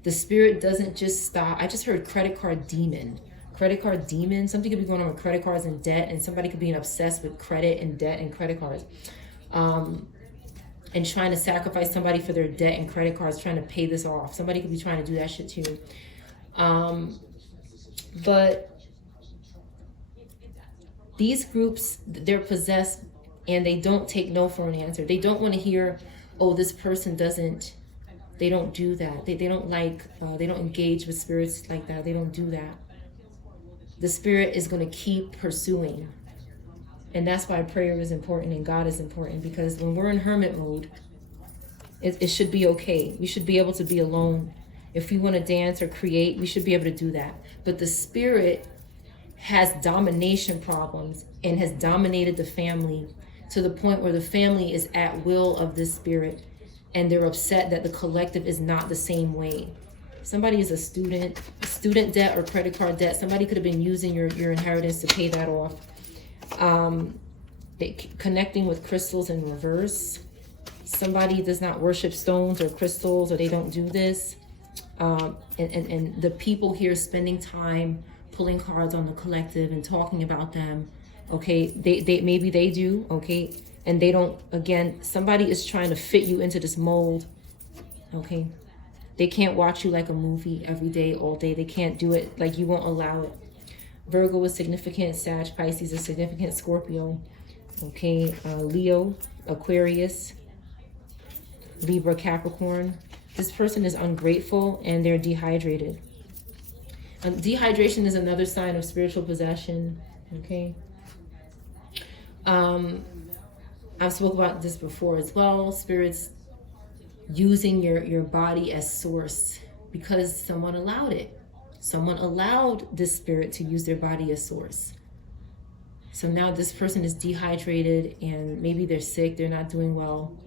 The spirit doesn't just stop. I just heard credit card demon. Credit card demon. Something could be going on with credit cards and debt, and somebody could be obsessed with credit and debt and credit cards. And trying to sacrifice somebody for their debt and credit cards, trying to pay this off. Somebody could be trying to do that shit too. But these groups, they're possessed, and they don't take no for an answer. They don't want to hear, oh, this person doesn't, they don't do that. They don't like, they don't engage with spirits like that. They don't do that. The spirit is going to keep pursuing. And that's why prayer is important and God is important, because when we're in hermit mode, it should be okay. We should be able to be alone. If we want to dance or create, we should be able to do that. But the spirit has domination problems and has dominated the family to the point where the family is at will of this spirit, and they're upset that the collective is not the same way. Somebody is a student debt or credit card debt. Somebody could have been using your inheritance to pay that off. Connecting with crystals in reverse. Somebody does not worship stones or crystals, or they don't do this. And the people here spending time pulling cards on the collective and talking about them, okay, they maybe they do, okay, and they don't. Again, somebody is trying to fit you into this mold, okay. They can't watch you like a movie every day, all day. They can't do it. Like, you won't allow it. Virgo is significant. Sag, Pisces is significant. Scorpio, okay. Leo, Aquarius, Libra, Capricorn. This person is ungrateful and they're dehydrated. Dehydration is another sign of spiritual possession, okay. I've spoken about this before as well. Spirits using your body as source because someone allowed it. Someone allowed this spirit to use their body as source. So now this person is dehydrated and maybe they're sick, they're not doing well,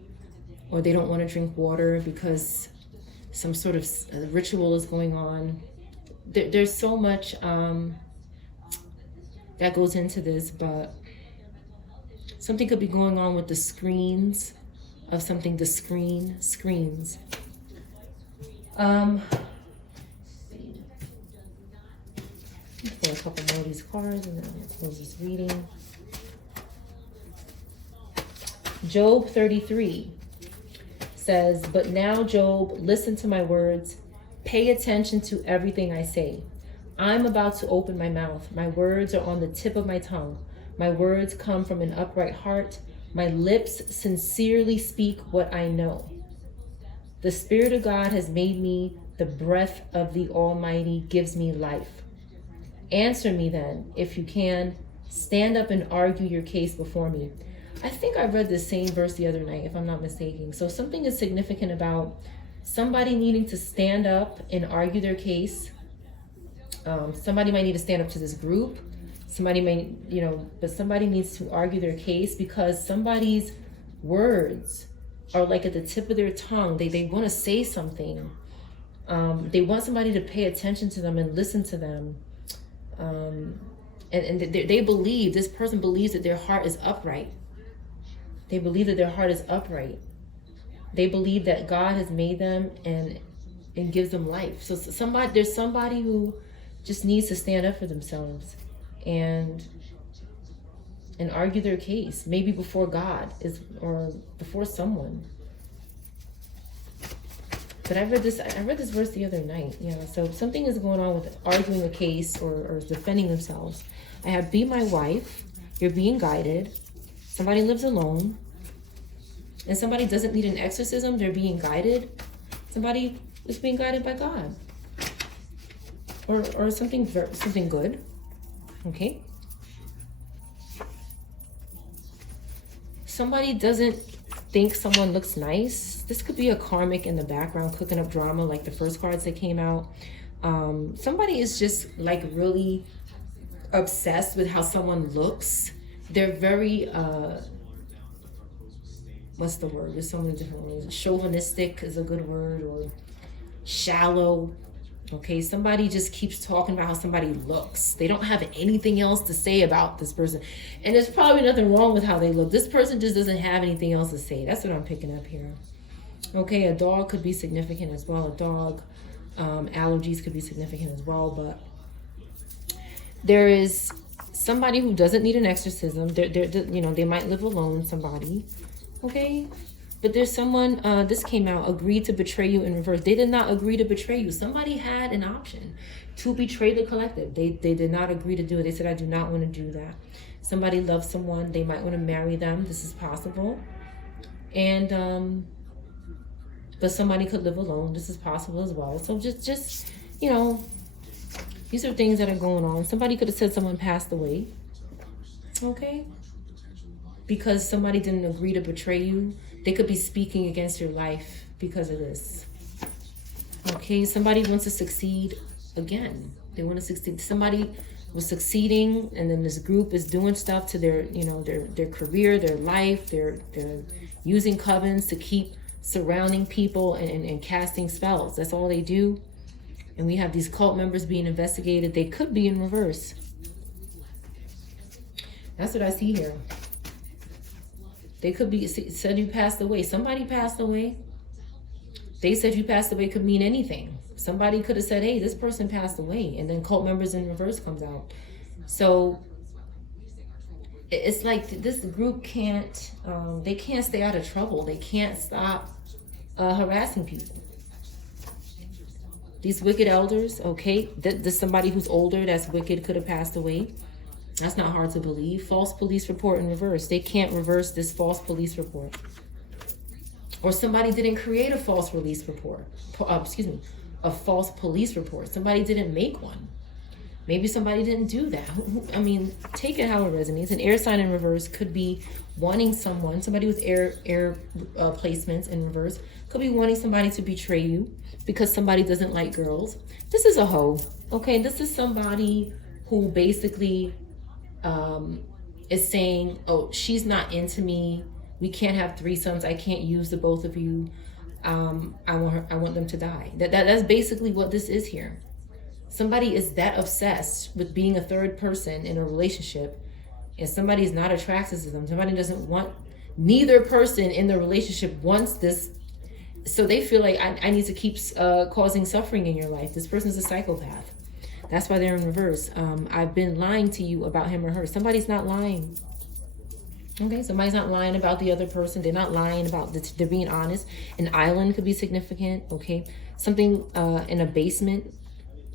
or they don't want to drink water because some sort of ritual is going on. There's so much that goes into this, but something could be going on with the screens of something, the screens. Pull a couple more of these cards and then I'll close this reading. Job 33 says, "But now, Job, listen to my words. Pay attention to everything I say. I'm about to open my mouth. My words are on the tip of my tongue. My words come from an upright heart. My lips sincerely speak what I know. The Spirit of God has made me. The breath of the Almighty gives me life. Answer me then, if you can. Stand up and argue your case before me." I think I read the same verse the other night, if I'm not mistaken. So something is significant about somebody needing to stand up and argue their case. Somebody might need to stand up to this group. Somebody may, but somebody needs to argue their case because somebody's words are like at the tip of their tongue. They want to say something. They want somebody to pay attention to them and listen to them. And they believe, this person believes that their heart is upright. They believe that their heart is upright. They believe that God has made them and gives them life. So there's somebody who just needs to stand up for themselves and argue their case, maybe before God or before someone. But I read this verse the other night. So something is going on with arguing a case or defending themselves. I have "Be my wife." You're being guided. Somebody lives alone. And somebody doesn't need an exorcism. They're being guided. Somebody is being guided by God. Or something good. Okay. Somebody doesn't think someone looks nice. This could be a karmic in the background cooking up drama, like the first cards that came out. Somebody is just like really obsessed with how someone looks. They're very what's the word? There's so many different words. Chauvinistic is a good word, or shallow. Okay, somebody just keeps talking about how somebody looks. They don't have anything else to say about this person. And there's probably nothing wrong with how they look. This person just doesn't have anything else to say. That's what I'm picking up here. Okay, a dog could be significant as well. A dog, allergies could be significant as well. But there is somebody who doesn't need an exorcism. They might live alone, somebody. Okay? But there's someone, this came out, agreed to betray you in reverse. They did not agree to betray you. Somebody had an option to betray the collective. They did not agree to do it. They said, I do not want to do that. Somebody loves someone. They might want to marry them. This is possible. And, but somebody could live alone. This is possible as well. So just these are things that are going on. Somebody could have said someone passed away. Okay? Because somebody didn't agree to betray you. They could be speaking against your life because of this. Okay, somebody wants to succeed again. They want to succeed. Somebody was succeeding, and then this group is doing stuff to their career, their life. They're using covens to keep surrounding people and casting spells. That's all they do. And we have these cult members being investigated. They could be in reverse. That's what I see here. They could be said you passed away. Somebody passed away. They said you passed away could mean anything. Somebody could have said, hey, this person passed away, and then cult members in reverse comes out. So it's like this group can't, they can't stay out of trouble. They can't stop harassing people. These wicked elders, okay, this somebody who's older that's wicked could have passed away. That's not hard to believe. False police report in reverse. They can't reverse this false police report. Or somebody didn't create a false release report. A false police report. Somebody didn't make one. Maybe somebody didn't do that. I mean, take it how it resonates. An air sign in reverse could be wanting someone, somebody with air placements in reverse, could be wanting somebody to betray you because somebody doesn't like girls. This is a hoe, okay? This is somebody who basically is saying, oh, she's not into me. We can't have threesomes. I can't use the both of you. I want them to die. That's basically what this is here. Somebody is that obsessed with being a third person in a relationship, and somebody is not attracted to them. Somebody doesn't want, neither person in the relationship wants this. So they feel like I need to keep causing suffering in your life. This person's a psychopath. That's why they're in reverse. I've been lying to you about him or her. Somebody's not lying. Okay, somebody's not lying about the other person. They're not lying about they're being honest. An island could be significant. Okay, something in a basement.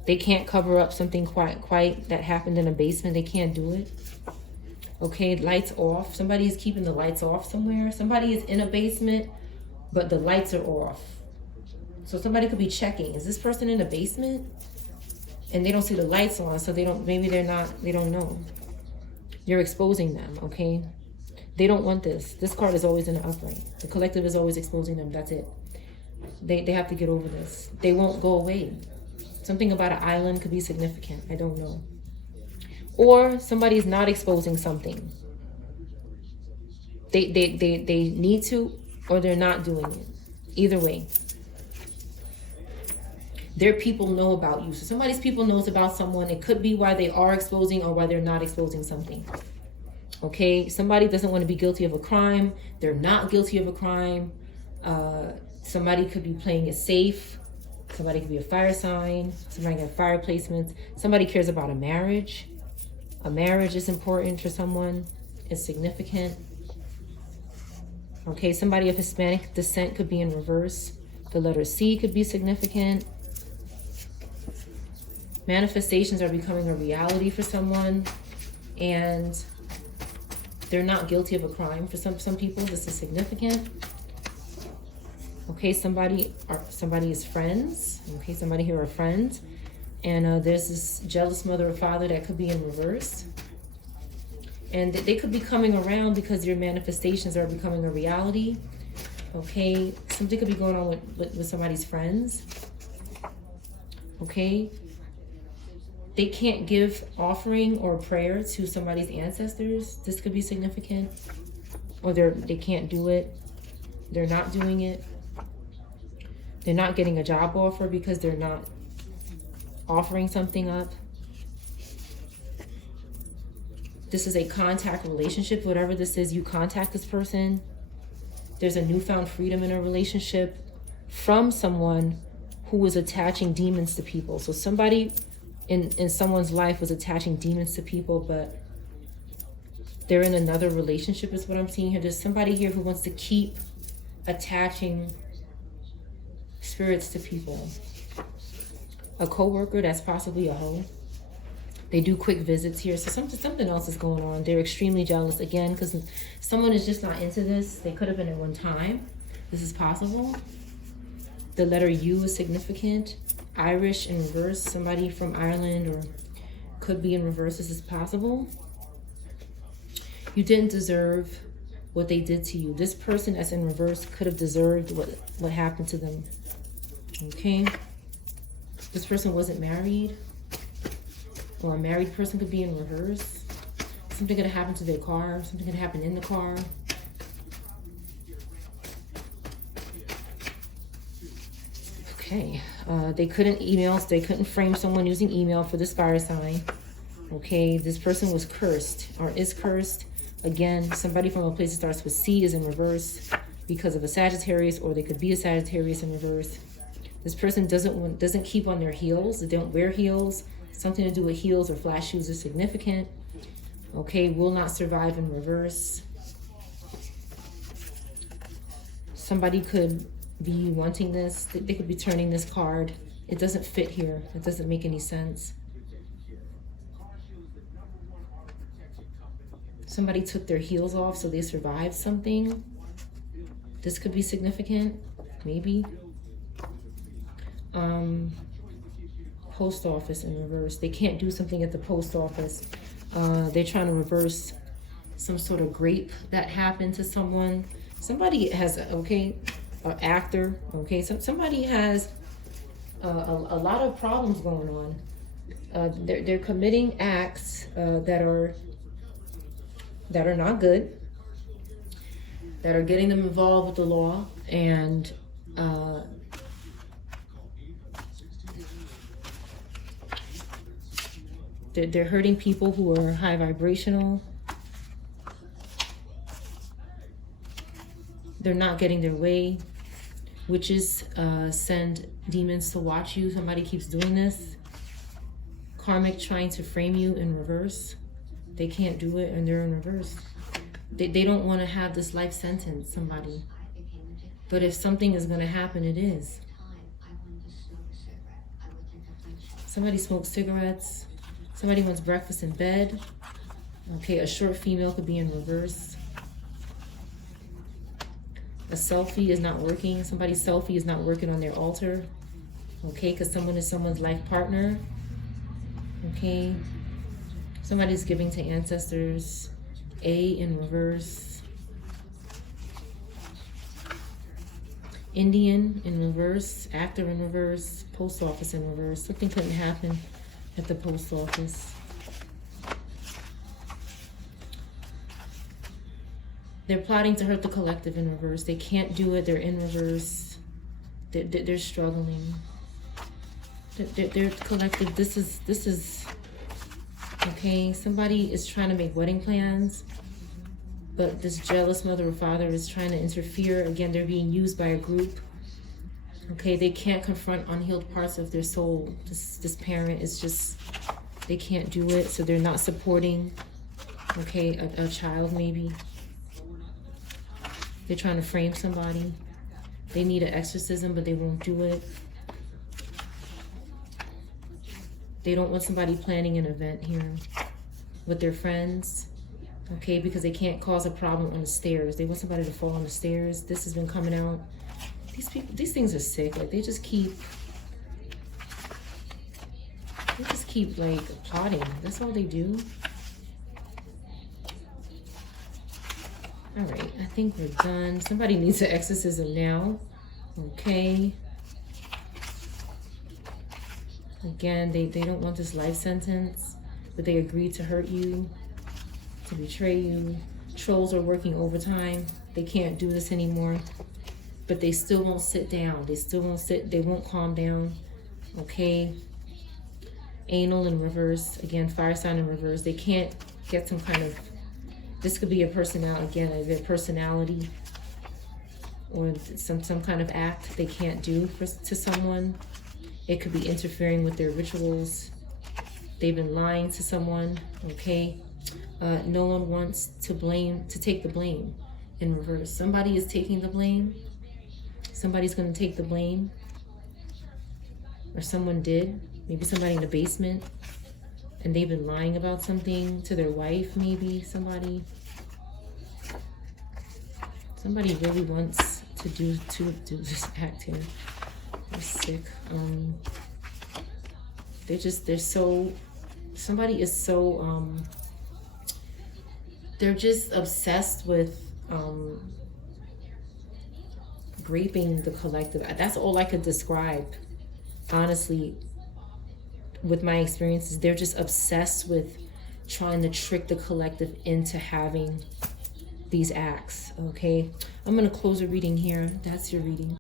They can't cover up something quite that happened in a basement. They can't do it. Okay, lights off. Somebody is keeping the lights off somewhere. Somebody is in a basement, but the lights are off. So somebody could be checking. Is this person in a basement? And they don't see the lights on, so they don't know. You're exposing them, okay? They don't want this. This card is always in the upright. The collective is always exposing them. That's it. They have to get over this. They won't go away. Something about an island could be significant. I don't know. Or somebody's not exposing something. They need to, or they're not doing it. Either way. Their people know about you. So somebody's people knows about someone. It could be why they are exposing or why they're not exposing something. Okay, somebody doesn't want to be guilty of a crime. They're not guilty of a crime. Somebody could be playing it safe. Somebody could be a fire sign. Somebody can have fire placements. Somebody cares about a marriage. A marriage is important for someone. It's significant. Okay, somebody of Hispanic descent could be in reverse. The letter C could be significant. Manifestations are becoming a reality for someone. And they're not guilty of a crime. For some people, this is significant. Okay, somebody is friends. Okay, somebody here are friends. And there's this jealous mother or father that could be in reverse. And they could be coming around because your manifestations are becoming a reality. Okay, something could be going on with somebody's friends. Okay, they can't give offering or prayer to somebody's ancestors. This could be significant. Or they can't do it. They're not doing it. They're not getting a job offer because they're not offering something up. This is a contact relationship. Whatever this is, you contact this person. There's a newfound freedom in a relationship from someone who was attaching demons to people. So somebody in someone's life was attaching demons to people, but they're in another relationship is what I'm seeing here. There's somebody here who wants to keep attaching spirits to people. A co-worker that's possibly a hoe. They do quick visits here. So something else is going on. They're extremely jealous again because someone is just not into this. They could have been at one time. This is possible. The letter U is significant. Irish in reverse. Somebody from Ireland or could be in reverse. This is possible. You didn't deserve what they did to you. This person that's in reverse could have deserved what happened to them. Okay. This person wasn't married. Or a married person could be in reverse. Something could have happened to their car. Something could happen in the car. Okay. They couldn't email. So they couldn't frame someone using email for this fire sign. Okay. This person was cursed or is cursed. Again, somebody from a place that starts with C is in reverse because of a Sagittarius, or they could be a Sagittarius in reverse. This person doesn't keep on their heels. They don't wear heels. Something to do with heels or flat shoes is significant. Okay, will not survive in reverse. Somebody could be wanting this. They could be turning this card. It doesn't fit here. It doesn't make any sense. Somebody took their heels off so they survived something. This could be significant, maybe. Post office in reverse. They can't do something at the post office. They're trying to reverse some sort of grape that happened to someone. Somebody has, okay, an actor, okay, somebody has a lot of problems going on. They're committing acts that are not good, that are getting them involved with the law, and they're hurting people who are high vibrational. They're not getting their way. Witches send demons to watch you. Somebody keeps doing this. Karmic trying to frame you in reverse. They can't do it and they're in reverse. They don't want to have this life sentence, somebody. But if something is going to happen, it is. Somebody smokes cigarettes. Somebody wants breakfast in bed. Okay, a short female could be in reverse. A selfie is not working. Somebody's selfie is not working on their altar. Okay, because someone is someone's life partner. Okay. Somebody's giving to ancestors. A in reverse. Indian in reverse. Actor in reverse. Post office in reverse. Something couldn't happen at the post office. They're plotting to hurt the collective in reverse. They can't do it. They're in reverse. They're struggling. They're collective. This is okay. Somebody is trying to make wedding plans, but this jealous mother or father is trying to interfere. Again, they're being used by a group. Okay, they can't confront unhealed parts of their soul. This parent is just, they can't do it, so they're not supporting, okay, a child maybe. They're trying to frame somebody. They need an exorcism, but they won't do it. They don't want somebody planning an event here with their friends, okay, because they can't cause a problem on the stairs. They want somebody to fall on the stairs. This has been coming out. These people, these things are sick. Like, they just keep like plotting. That's all they do. All right, I think we're done. Somebody needs an exorcism now. Okay. Again, they don't want this life sentence, but they agreed to hurt you, to betray you. Trolls are working overtime. They can't do this anymore, but they still won't sit down. They still won't sit. They won't calm down. Okay. Anal in reverse. Again, fire sign in reverse. They can't get some kind of, this could be a personality, again, their personality, or some kind of act they can't do to someone. It could be interfering with their rituals. They've been lying to someone, okay? No one wants to take the blame in reverse. Somebody is taking the blame. Somebody's gonna take the blame. Or someone did. Maybe somebody in the basement. And they've been lying about something to their wife, maybe. Somebody really wants to do this act here. They're sick. Somebody is so, they're just obsessed with raping the collective. That's all I could describe, honestly. With my experiences, they're just obsessed with trying to trick the collective into having these acts, okay? I'm gonna close a reading here. That's your reading.